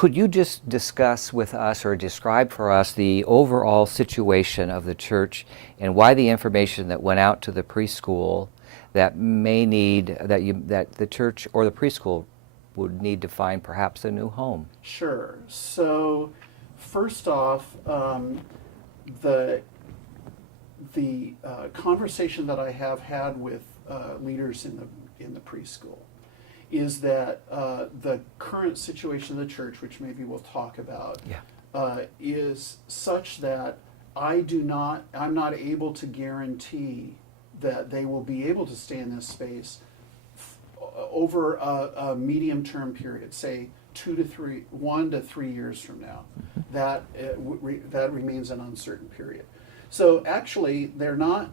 Could you just discuss with us or describe for us the overall situation of the church and why the information that went out to the preschool that may need, that the church or the preschool would need to find perhaps a new home? Sure. So, first off, the conversation that I have had with leaders in the preschool is that the current situation of the church, which maybe we'll talk about, is such that I'm not able to guarantee that they will be able to stay in this space over a medium-term period, say 1 to 3 years from now. That remains an uncertain period. So actually, they've not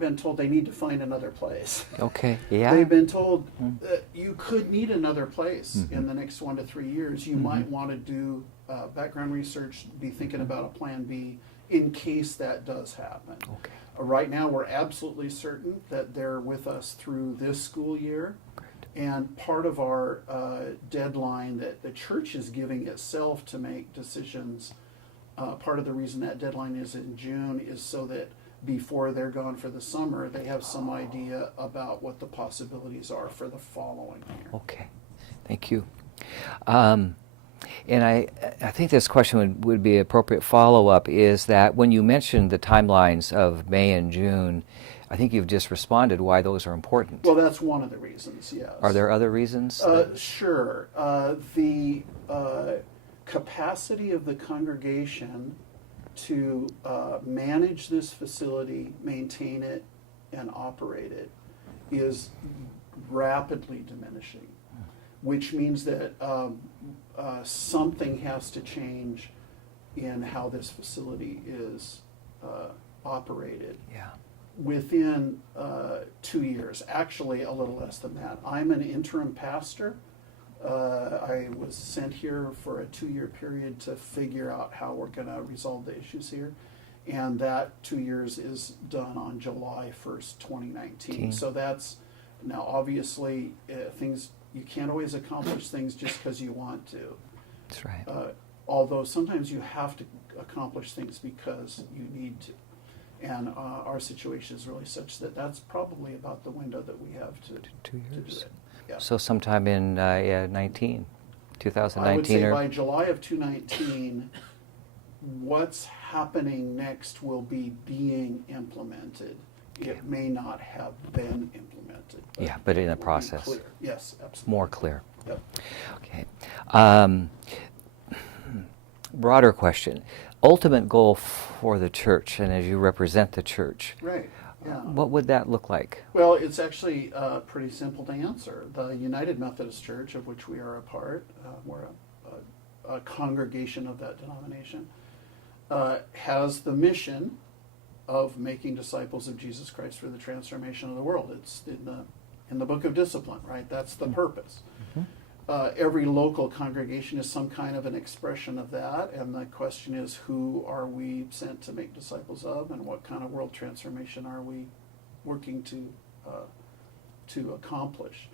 been told they need to find another place. Okay, yeah. They've been told you could need another place in the next 1 to 3 years. You might want to do background research, be thinking about a plan B in case that does happen. Okay. Right now, we're absolutely certain that they're with us through this school year. Great. And part of our deadline that the church is giving itself to make decisions, part of the reason that deadline is in June is so that before they're gone for the summer, they have some idea about what the possibilities are for the following year. Okay, thank you. And I think this question would be appropriate follow-up is that when you mentioned the timelines of May and June, I think you've just responded why those are important. Well, that's one of the reasons, yes. Are there other reasons? Sure. The capacity of the congregation to manage this facility, maintain it, and operate it is rapidly diminishing, which means that something has to change in how this facility is operated. Yeah. Within 2 years, actually a little less than that. I'm an interim pastor. I was sent here for a 2-year period to figure out how we're going to resolve the issues here. And that 2 years is done on July 1st, 2019. So that's, now obviously things, you can't always accomplish things just because you want to. That's right. Although sometimes you have to accomplish things because you need to. And our situation is really such that that's probably about the window that we have to 2 years. to do it. Yeah. So sometime in 2019. I would say by July of 2019, what's happening next will be being implemented. It may not have been implemented. But in the it will be process. clear. Yes, absolutely. More clear. Yep. Okay. Broader question. Ultimate goal for the church, and as you represent the church, Right. Yeah. what would that look like? Well, it's actually pretty simple to answer. The United Methodist Church, of which we are a part, we're a congregation of that denomination, has the mission of making disciples of Jesus Christ for the transformation of the world. It's in the book of discipline, right? That's the purpose. Every local congregation is some kind of an expression of that, and the question is, who are we sent to make disciples of, and what kind of world transformation are we working to accomplish?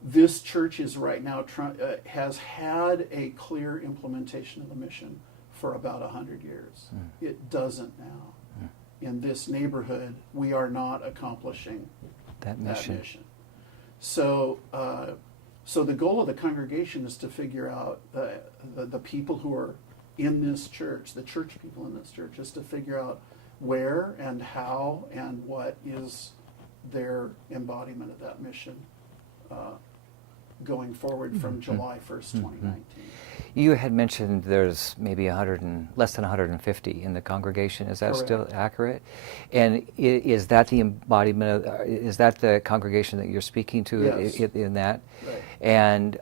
This church is right now has had a clear implementation of the mission for about 100 years. It doesn't now. In this neighborhood, we are not accomplishing That mission. So the goal of the congregation is to figure out the people who are in this church, the church people in this church, is to figure out where and how and what is their embodiment of that mission going forward from July 1st, 2019. You had mentioned there's maybe less than 150 in the congregation. Is that Correct. still accurate? And is that the embodiment of, is that the congregation that you're speaking to? Yes. In that? Right. And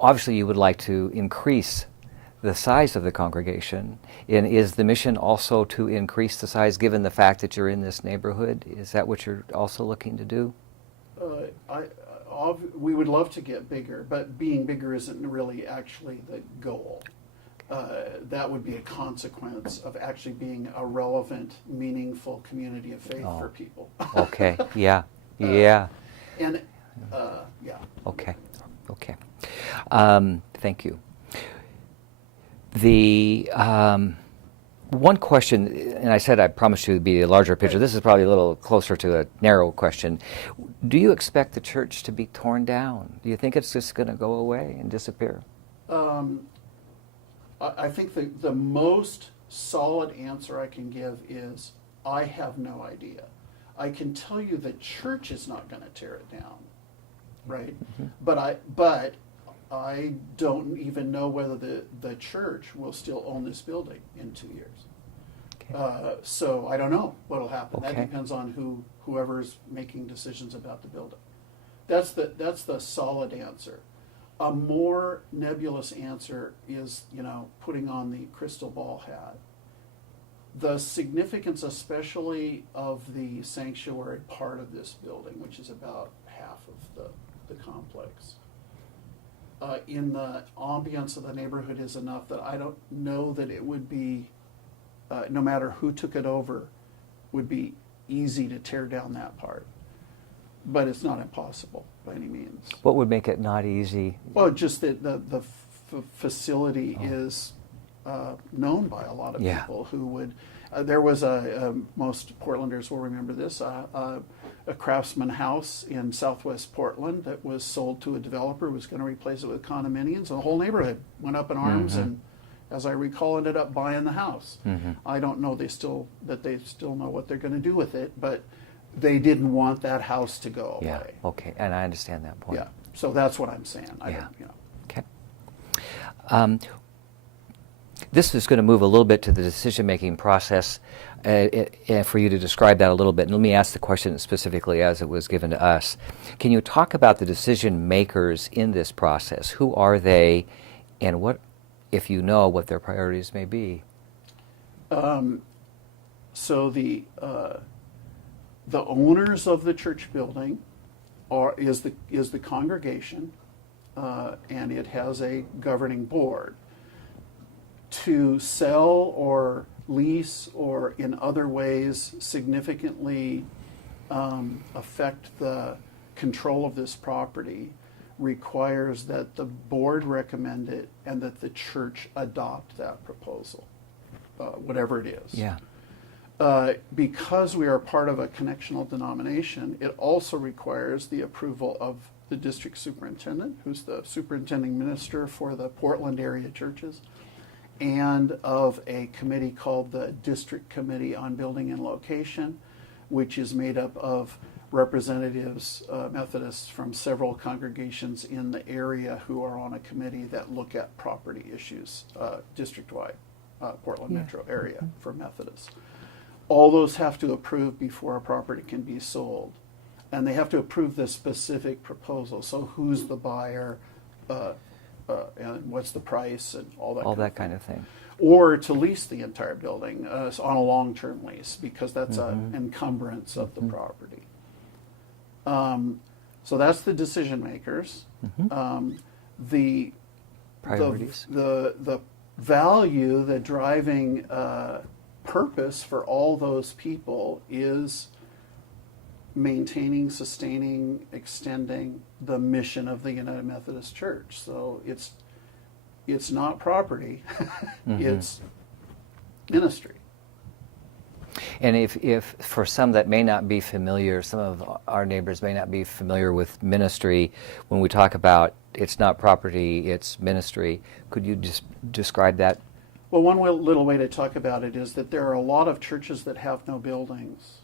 obviously you would like to increase the size of the congregation. And is the mission also to increase the size given the fact that you're in this neighborhood? Is that what you're also looking to do? We would love to get bigger, but being bigger isn't really actually the goal. That would be a consequence of actually being a relevant, meaningful community of faith for people. Okay, yeah. And, yeah. Okay. Thank you. The one question, and I said I promised you to be a larger picture. This is probably a little closer to a narrow question. Do you expect the church to be torn down? Do you think it's just going to go away and disappear? I think the most solid answer I can give is I have no idea. I can tell you the church is not going to tear it down, right? But I don't even know whether the church will still own this building in 2 years. Okay. So I don't know what'll happen. Okay. That depends on whoever's making decisions about the building. That's the solid answer. A more nebulous answer is, putting on the crystal ball hat. The significance, especially of the sanctuary part of this building, which is about half of the complex, in the ambience of the neighborhood is enough that I don't know that it would be, no matter who took it over, would be easy to tear down that part. But it's not impossible by any means. What would make it not easy? Well, just that the facility is known by a lot of people who would. There was most Portlanders will remember this, a Craftsman house in southwest Portland that was sold to a developer who was going to replace it with condominiums. And the whole neighborhood went up in arms and, as I recall, ended up buying the house. I don't know they still know what they're going to do with it, but they didn't want that house to go away. Yeah, okay, and I understand that point. Yeah, so that's what I'm saying. Okay. This is going to move a little bit to the decision-making process for you to describe that a little bit. And let me ask the question specifically as it was given to us. Can you talk about the decision makers in this process? Who are they, and what, if you know, what their priorities may be? So the owners of the church building is the congregation, and it has a governing board. To sell or lease or in other ways significantly affect the control of this property requires that the board recommend it and that the church adopt that proposal, whatever it is. Yeah. Because we are part of a connectional denomination, it also requires the approval of the district superintendent, who's the superintending minister for the Portland area churches, and of a committee called the District Committee on Building and Location, which is made up of representatives, Methodists from several congregations in the area who are on a committee that look at property issues district-wide, Portland metro area for Methodists. All those have to approve before a property can be sold. And they have to approve the specific proposal. So who's the buyer, and what's the price, and all that kind of thing. Or to lease the entire building on a long-term lease, because that's an encumbrance of the property. So that's the decision makers. The priorities. The value, the driving purpose for all those people is maintaining, sustaining, extending the mission of the United Methodist Church. So it's not property, it's ministry. And if for some that may not be familiar, some of our neighbors may not be familiar with ministry, when we talk about it's not property, it's ministry, could you just describe that? Well, one little way to talk about it is that there are a lot of churches that have no buildings.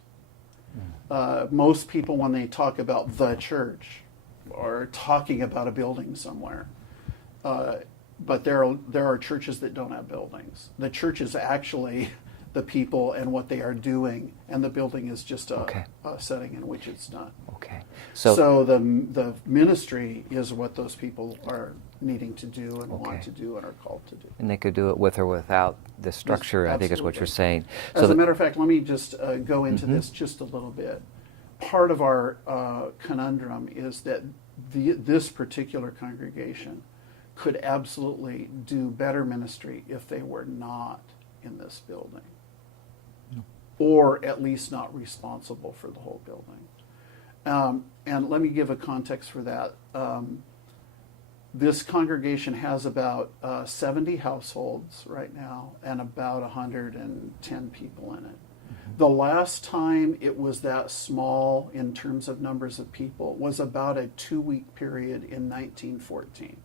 Most people, when they talk about the church, are talking about a building somewhere. But there are churches that don't have buildings. The church is actually the people and what they are doing, and the building is just a setting in which it's done. Okay. So the ministry is what those people are needing to do and want to do and are called to do. And they could do it with or without the structure, I think is what you're saying. As a matter of fact, let me just go into this just a little bit. Part of our conundrum is that this particular congregation could absolutely do better ministry if they were not in this building, or at least not responsible for the whole building. And let me give a context for that. This congregation has about 70 households right now and about 110 people in it. The last time it was that small in terms of numbers of people was about a 2-week period in 1914.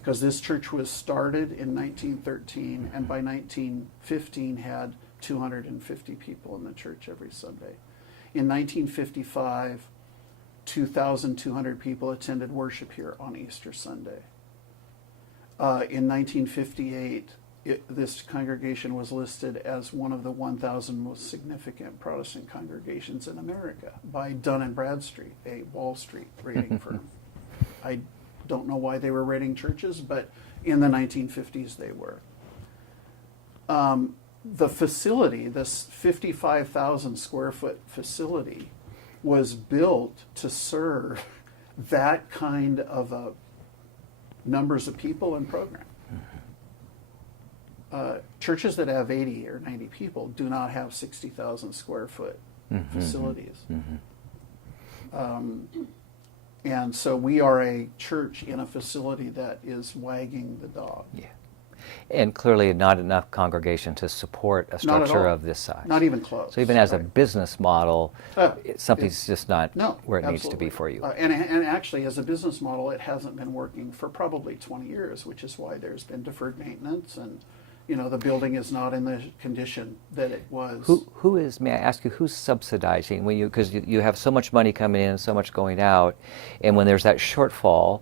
Because this church was started in 1913 and by 1915 had 250 people in the church every Sunday. In 1955, 2,200 people attended worship here on Easter Sunday. In 1958, this congregation was listed as one of the 1,000 most significant Protestant congregations in America by Dun & Bradstreet, a Wall Street rating firm. I don't know why they were rating churches, but in the 1950s they were. The facility, this 55,000 square foot facility, was built to serve that kind of numbers of people and program. Churches that have 80 or 90 people do not have 60,000 square foot facilities. And so we are a church in a facility that is wagging the dog. Yeah. And clearly not enough congregation to support a structure of this size. Not even close. So even as a business model, something's just not where it absolutely. needs to be for you. And actually, as a business model, it hasn't been working for probably 20 years, which is why there's been deferred maintenance and the building is not in the condition that it was. Who is, may I ask you, who's subsidizing when because you have so much money coming in and so much going out, and when there's that shortfall,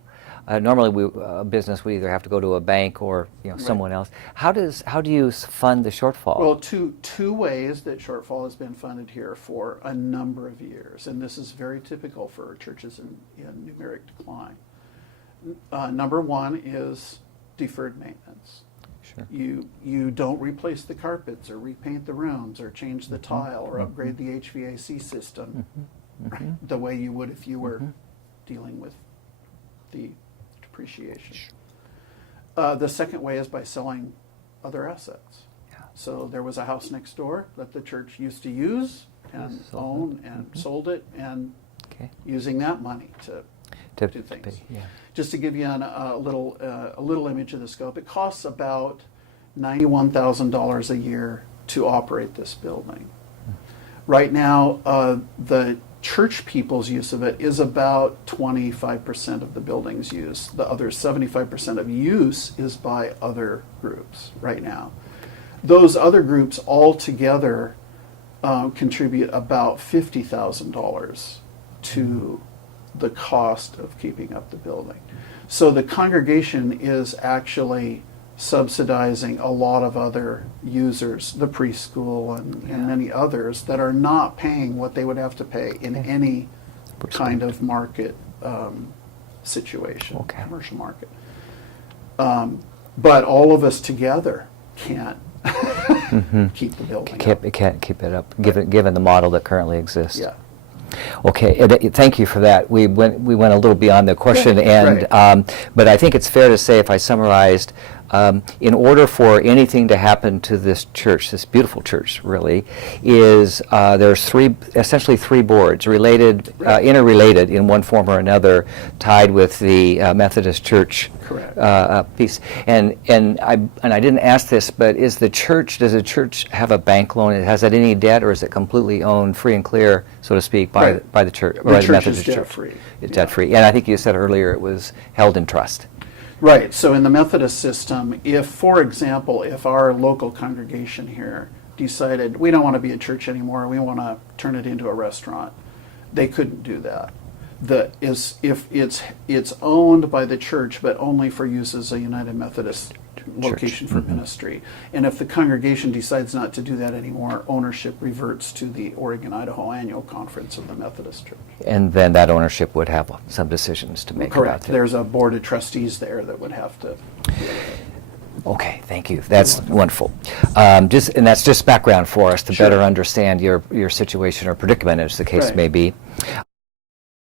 normally a business would either have to go to a bank or someone else. How do you fund the shortfall? Well, two ways that shortfall has been funded here for a number of years, and this is very typical for churches in numeric decline. Number one is deferred maintenance. Sure. You don't replace the carpets or repaint the rooms or change the tile or upgrade the HVAC system right, the way you would if you were dealing with the depreciation. The second way is by selling other assets. Yeah. So there was a house next door that the church used to use and own and sold it, and using that money to do things. Just to give you a little image of the scope, it costs about $91,000 a year to operate this building. Right now, the church people's use of it is about 25% of the building's use. The other 75% of use is by other groups right now. Those other groups all together contribute about $50,000 to the cost of keeping up the building. So the congregation is actually subsidizing a lot of other users, the preschool and many others that are not paying what they would have to pay in any kind of market situation, commercial market. But all of us together can't keep the building up. It can't keep it up, given the model that currently exists. Yeah. Okay, thank you for that. We went a little beyond the question, and but I think it's fair to say, if I summarized, in order for anything to happen to this church, this beautiful church, really, is there's essentially three boards, related, interrelated in one form or another, tied with the Methodist Church piece. And I didn't ask this, but does the church have a bank loan? Has it any debt, or is it completely owned, free and clear, so to speak, by the church? The church is debt-free. It's debt-free, and I think you said earlier it was held in trust. Right. So in the Methodist system, for example, if our local congregation here decided we don't want to be a church anymore, we want to turn it into a restaurant, they couldn't do that. If it's owned by the church, but only for use as a United Methodist location for ministry. And if the congregation decides not to do that anymore, ownership reverts to the Oregon-Idaho Annual Conference of the Methodist Church. And then that ownership would have some decisions to make. Correct. There's a board of trustees there that would have to. Okay, thank you. That's wonderful. And that's just background for us to better understand your situation or predicament, as the case may be.